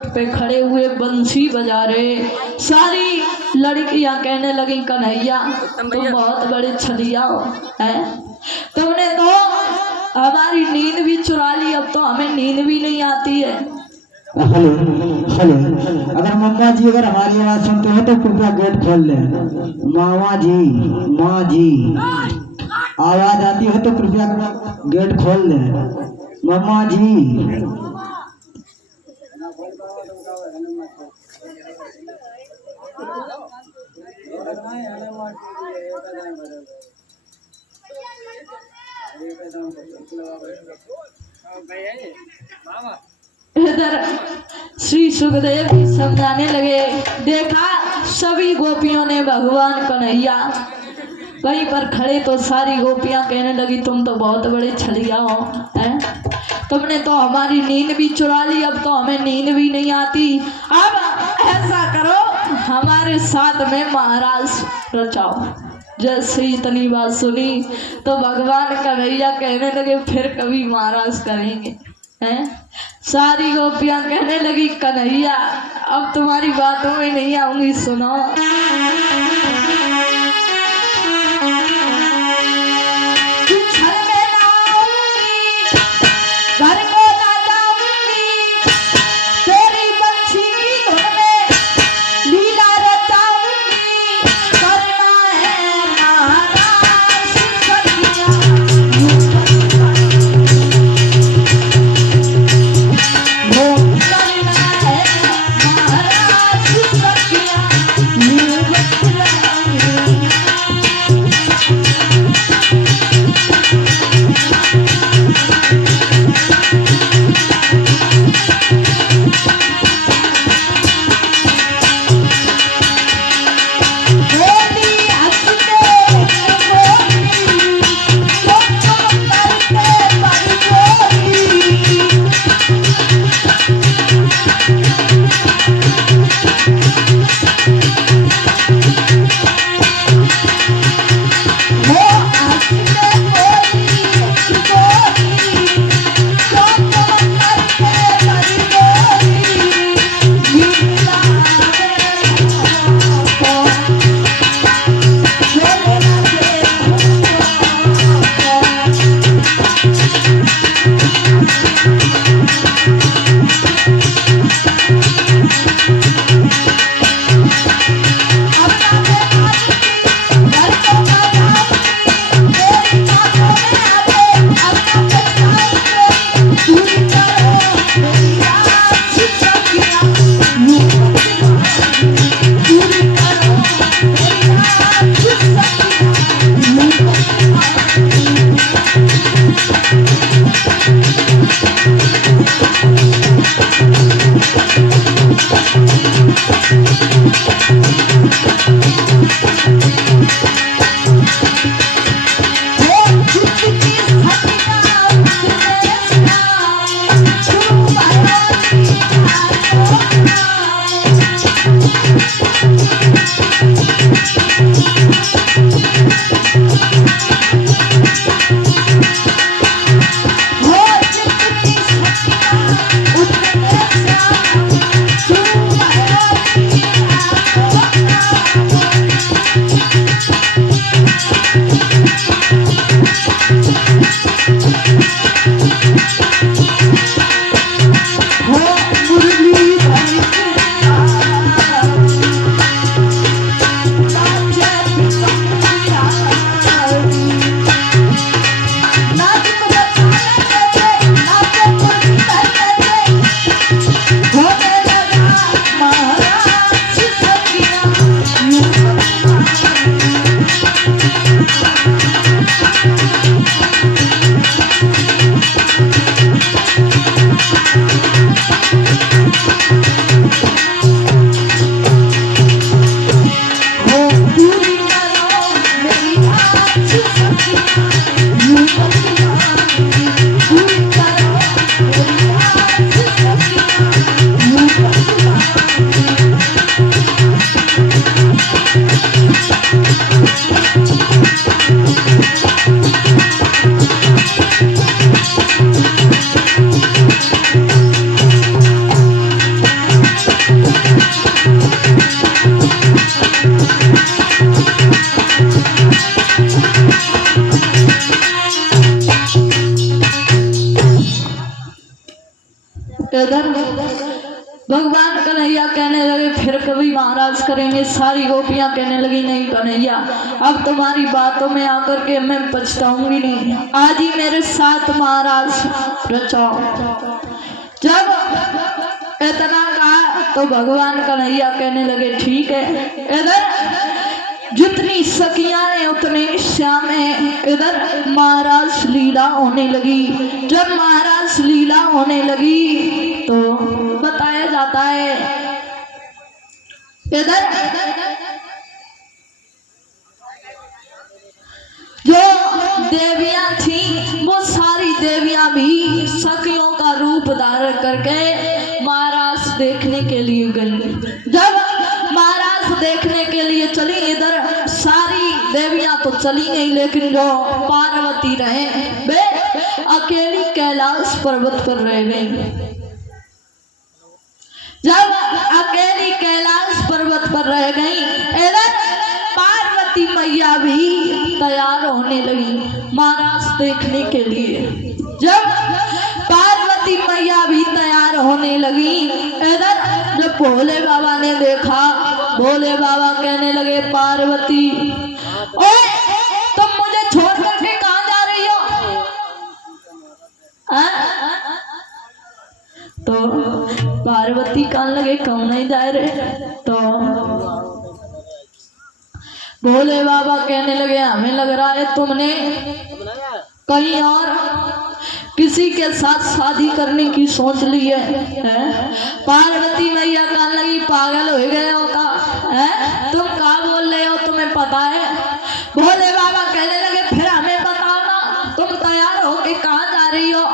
पे खड़े हुए बंसी बजा रहे। सारी लड़कियां कहने लगी कन्हैया तुम बहुत बड़े छलिया हो हैं, तुमने तो हमारी नींद भी चुरा ली, अब तो हमें नींद भी नहीं आती है। हेलो हेलो, अगर मम्मा जी अगर हमारी आवाज सुनते हो तो कृपया गेट खोल लें। मामा जी, माँ जी, आवाज आती है तो कृपया गेट खोल लें। मम्मा जी। इधर श्री सुखदेव भी समझाने लगे, देखा सभी गोपियों ने भगवान कन्हैया वहीं पर खड़े, तो सारी गोपियां कहने लगी तुम तो बहुत बड़े छलिया हो हैं, तुमने तो हमारी नींद भी चुरा ली, अब तो हमें नींद भी नहीं आती। अब ऐसा करो हमारे साथ में महाराज रचाओ। जैसे ही इतनी बात सुनी तो भगवान कन्हैया कहने लगे फिर कभी महाराज करेंगे हैं। सारी गोपियां कहने लगी कन्हैया अब तुम्हारी बातों में नहीं आऊंगी, सुनो। भगवान कन्हैया कहने लगे फिर कभी महाराज करेंगे। सारी गोपियां कहने लगी नहीं कन्हैया, अब तुम्हारी बातों में आकर के मैं पछताऊंगी नहीं, आज ही मेरे साथ महाराज रचाओ। जब इतना कहा तो भगवान कन्हैया कहने लगे ठीक है। इधर जितनी सखियां हैं उतने श्याम है। इधर महाराज लीला होने लगी। जब महाराज लीला होने लगी तो बताया जाता है इधर जो देवियां थी वो सारी देवियां भी सखियों का रूप धारण करके महाराज देखने के लिए गई। जब महाराज देखने के लिए चली, इधर सारी देवियां तो चली गई लेकिन जो पार्वती रहे वे अकेली कैलाश पर्वत पर रह गई। जब अकेली कैलाश पर्वत पर रह गई, इधर पार्वती मैया भी तैयार होने लगी महाराज देखने के लिए। जब पार्वती मैया भी तैयार होने लगी, इधर जब भोले बाबा ने देखा, भोले बाबा कहने लगे पार्वती ओए तुम मुझे छोड़ करके कहाँ जा रही हो? तो पार्वती कहने लगे कौन नहीं जा रहे। तो भोले बाबा कहने लगे हमें लग रहा है तुमने कहीं और किसी के साथ शादी करने की सोच ली है? पार्वती मैया कहने लगी पागल हो गए हो का है? तुम क्या बोल रहे हो, तुम्हें पता है? भोले बाबा कहने लगे फिर हमें बताओ ना, तुम तैयार हो के कहाँ जा रही हो?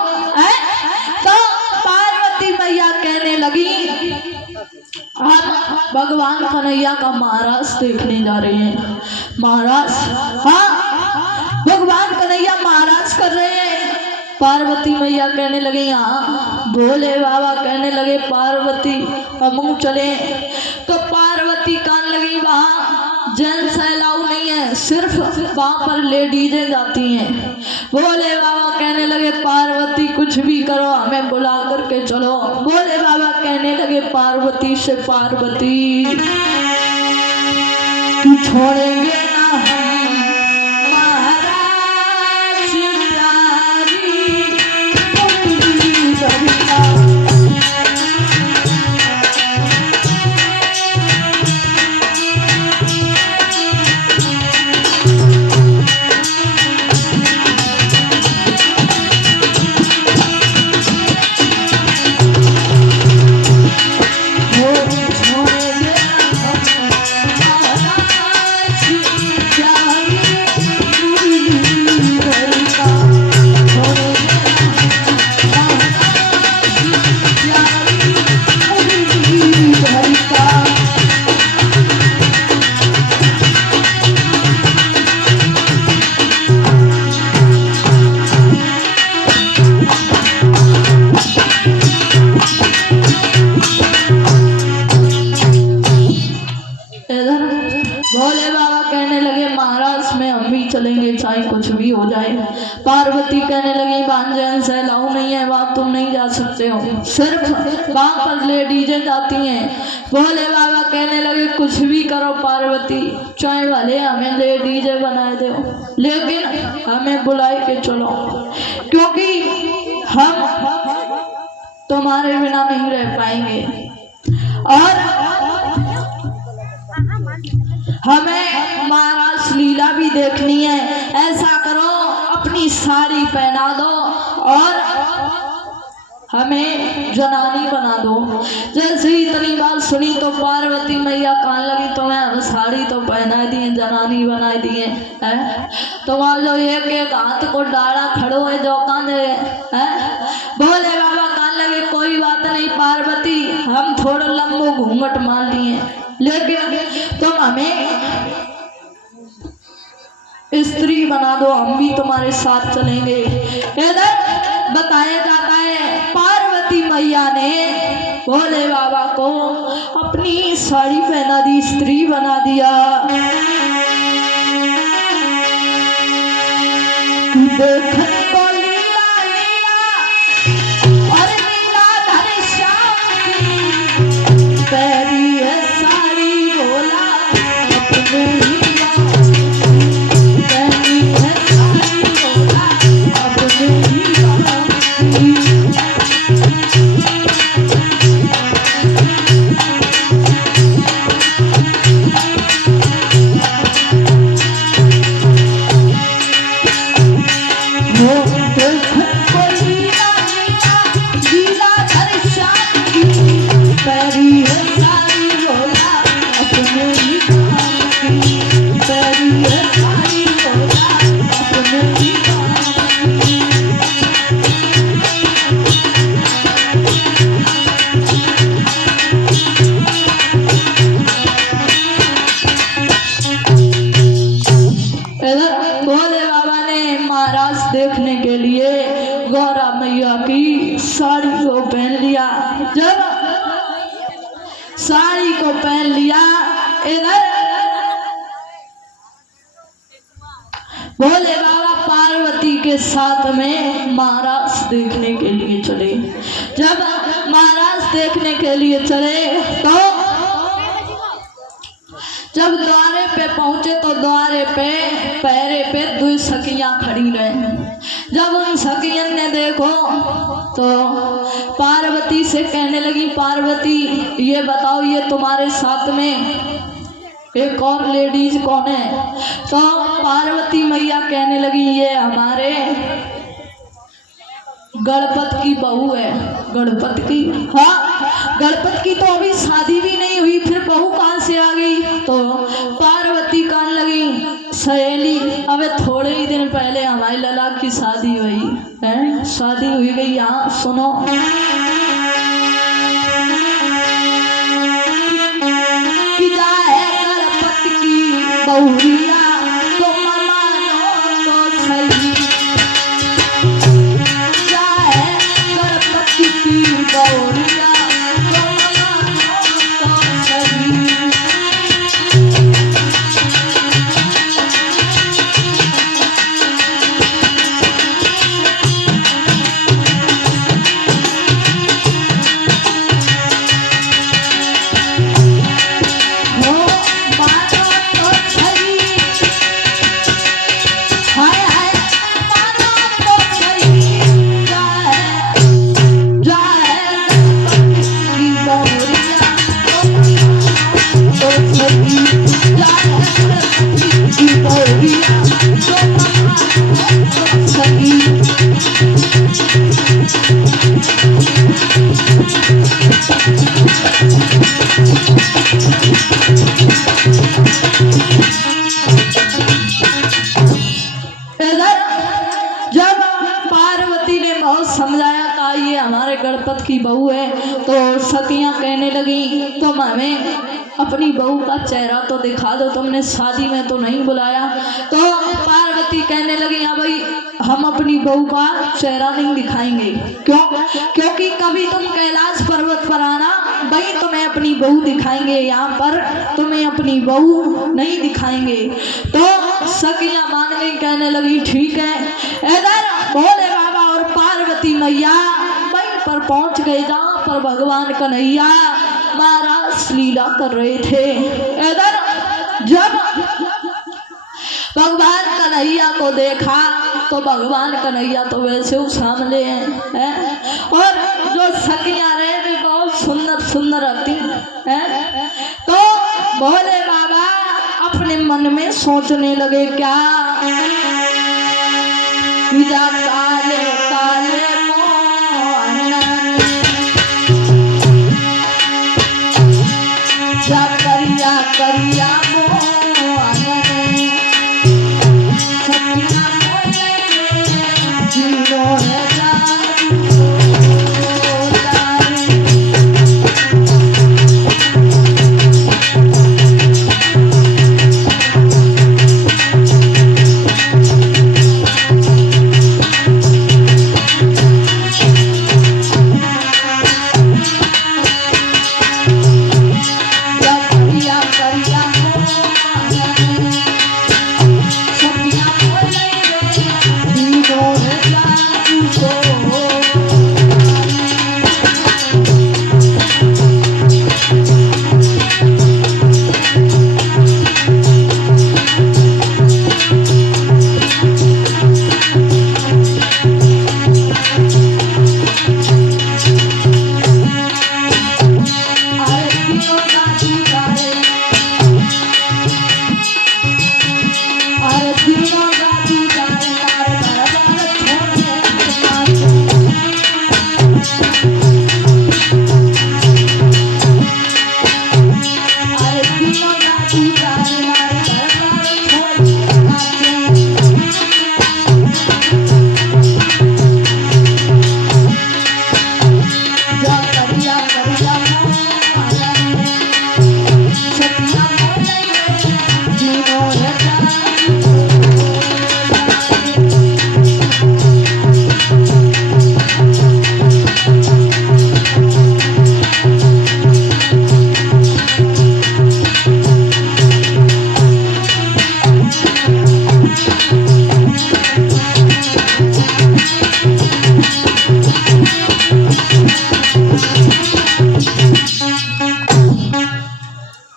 तो पार्वती मैया कहने लगी हम भगवान कन्हैया का महाराज देखने जा रहे हैं। महाराज? हाँ भगवान कन्हैया महाराज कर रहे हैं। पार्वती मैया कहने लगे हाँ। भोले बाबा कहने लगे पार्वती हम चले। तो पार्वती कहने लगी वहाँ जेंट्स अलाउ नहीं है, सिर्फ वहाँ पर लेडीजें जाती हैं। भोले बाबा कहने लगे पार्वती कुछ भी करो हमें बुला करके चलो। भोले बाबा कहने लगे पार्वती से पार्वती तू छोड़ेंगे ना हम महाराज प्यारी पुत्री सविता। भोले बाबा कहने लगे महाराज में हम भी चलेंगे चाहे कुछ भी हो जाए। पार्वती कहने लगी भांजन से अलाउ नहीं है, वहाँ तुम नहीं जा सकते हो, सिर्फ वहाँ पर लेडीजें जाती हैं। भोले बाबा कहने लगे कुछ भी करो पार्वती, चाहे भले हमें लेडीजें बनाए दो लेकिन हमें बुलाए के चलो, क्योंकि हम तुम्हारे बिना नहीं रह पाएंगे और हमें महाराज लीला भी देखनी है। ऐसा करो अपनी साड़ी पहना दो और हमें जनानी बना दो। जैसे ही इतनी बात सुनी तो पार्वती मैया कहने लगी तुम्हें हम साड़ी तो पहना दिए, जनानी बना दिए है, तुम्हारा जो एक एक हाथ को डाला खड़ो है जो कांधे है। भोले बाबा कहने लगे कोई बात नहीं पार्वती, हम थोड़ा लंबो घूंघट मार लिए लेकिन तुम हमें स्त्री बना दो, हम भी तुम्हारे साथ चलेंगे। इधर बताया जाता है पार्वती मैया ने भोले बाबा को अपनी साड़ी पहना दी, स्त्री बना दिया। देखने को लीला लीला और लीला धर श्याम साड़ी को पहन लिया। इधर भोले बाबा पार्वती के साथ में महाराज देखने के लिए चले। जब महाराज देखने के लिए चले तो जब द्वारे पे पहुंचे तो द्वारे पे पैरे पे 2 सखियां खड़ी रहे। जब उन सखियन ने देखो तो पार्वती से कहने लगी, पार्वती ये बताओ ये तुम्हारे साथ में एक और लेडीज कौन है? तो पार्वती मैया कहने लगी ये हमारे गणपत की बहू है। गणपत की? हाँ, गणपत की तो अभी शादी भी नहीं हुई, फिर बहू कहाँ से आ गई? तो पार्वती कहने लगी सहेली अबे थोड़े ही दिन पहले हमारी लला की शादी हुई है। शादी हुई गई। यहाँ सुनो, कि जाए गणपत की बहुरिया तो मानो तो सही। जाए गणपति की बहुरिया तो मानो तो सही। गणपत की बहू है तो सखियां कहने लगी तुम हमें अपनी बहू का चेहरा तो दिखा दो, तुमने शादी में तो नहीं बुलाया। तो पार्वती कहने लगी हाँ भाई हम अपनी बहू का चेहरा नहीं दिखाएंगे। क्यों? क्योंकि कभी तुम कैलाश पर्वत पर आना, भाई तुम्हें अपनी बहू दिखाएंगे, यहाँ पर तुम्हें अपनी बहू नहीं दिखाएंगे। तो सखियां मान गई, कहने लगी ठीक है। इधर भोले बाबा और पार्वती मैया पर पहुंच गए जहाँ पर भगवान कन्हैया महाराज लीला कर रहे थे। इधर जब भगवान कन्हैया को देखा तो भगवान कन्हैया तो वैसे ही सामने हैं और जो सखियां रहे वे बहुत सुंदर सुंदर रहती हैं। तो भोले बाबा अपने मन में सोचने लगे क्या काले काले करिया करिया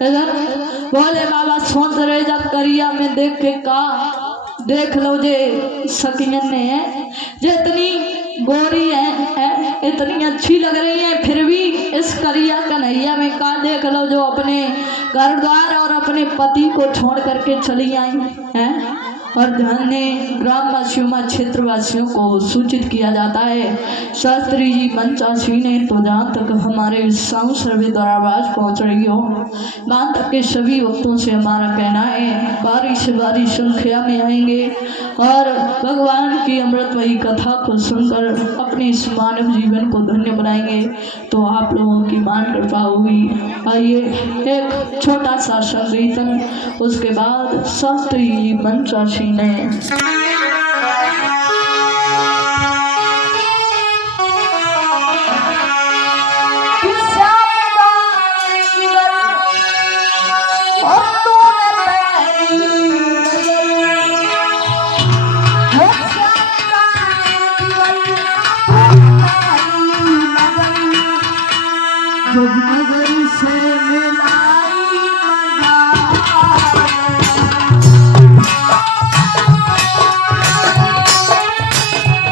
इधर बोले बाबा सोच रहे जब करिया में देख के का देख लो जे सकियन ने जे इतनी गोरी है इतनी अच्छी लग रही है, फिर भी इस करिया कन्हैया में का देख लो जो अपने घर द्वार और अपने पति को छोड़ करके चली आई हैं। और ध्यान ने ग्रामवासियों में क्षेत्रवासियों को सूचित किया जाता है। शास्त्री जी मंचासी ने तो जहाँ तक हमारे साउंड सर्वे द्वारा आवाज पहुँच रही हो, वहाँ तक के सभी वक्तों से हमारा कहना है बारी से बारी संख्या में आएंगे और भगवान की अमृतमयी कथा को सुनकर अपने इस मानव जीवन को धन्य बनाएंगे। तो आप लोगों की मान कृपा होगी। आइए एक छोटा सा संकीर्तन, उसके बाद शास्त्री जी मंचासी ने